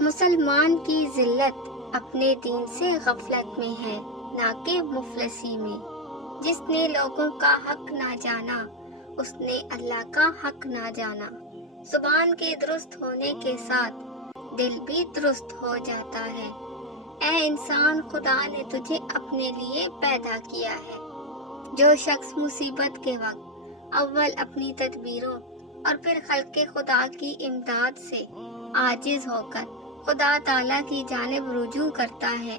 مسلمان کی ذلت اپنے دین سے غفلت میں ہے، نہ کہ مفلسی میں۔ جس نے لوگوں کا حق نہ جانا، اس نے اللہ کا حق نہ جانا۔ زبان کے درست ہونے کے ساتھ دل بھی درست ہو جاتا ہے۔ اے انسان، خدا نے تجھے اپنے لیے پیدا کیا ہے۔ جو شخص مصیبت کے وقت اول اپنی تدبیروں اور پھر خلق خدا کی امداد سے عاجز ہو کر خدا تعالیٰ کی جانب رجوع کرتا ہے،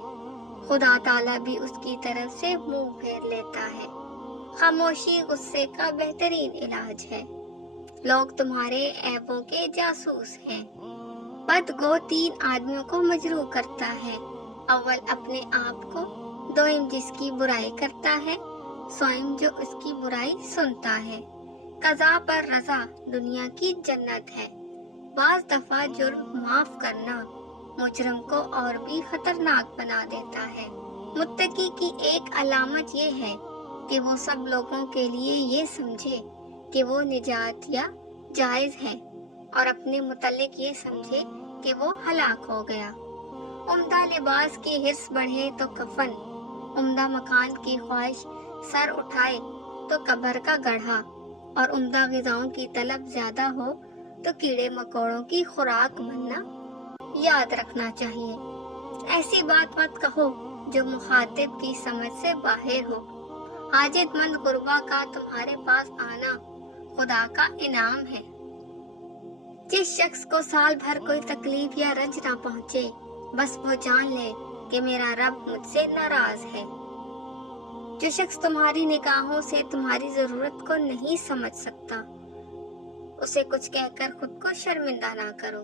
خدا تعالیٰ بھی اس کی طرف سے منہ پھیر لیتا ہے۔ خاموشی غصے کا بہترین علاج ہے۔ لوگ تمہارے عیبوں کے جاسوس ہیں۔ بدگو 3 آدمیوں کو مجروح کرتا ہے، اول اپنے آپ کو، دوئم جس کی برائی کرتا ہے، سوئم جو اس کی برائی سنتا ہے۔ قضا پر رضا دنیا کی جنت ہے۔ بعض دفعہ جرم معاف کرنا مجرم کو اور بھی خطرناک بنا دیتا ہے۔ متقی کی ایک علامت یہ ہے کہ وہ سب لوگوں کے لیے یہ سمجھے کہ وہ نجات یا جائز ہے، اور اپنے متعلق یہ سمجھے کہ وہ ہلاک ہو گیا۔ عمدہ لباس کی حرص بڑھے تو کفن، عمدہ مکان کی خواہش سر اٹھائے تو قبر کا گڑھا، اور عمدہ غذاؤں کی طلب زیادہ ہو تو کیڑے مکوڑوں کی خوراک بننا یاد رکھنا چاہیے۔ ایسی بات مت کہو جو مخاطب کی سمجھ سے باہر ہو۔ حاجت مند غربا کا تمہارے پاس آنا خدا کا انعام ہے۔ جس شخص کو سال بھر کوئی تکلیف یا رنج نہ پہنچے، بس وہ جان لے کہ میرا رب مجھ سے ناراض ہے۔ جو شخص تمہاری نگاہوں سے تمہاری ضرورت کو نہیں سمجھ سکتا، اسے کچھ کہہ کر خود کو شرمندہ نہ کرو۔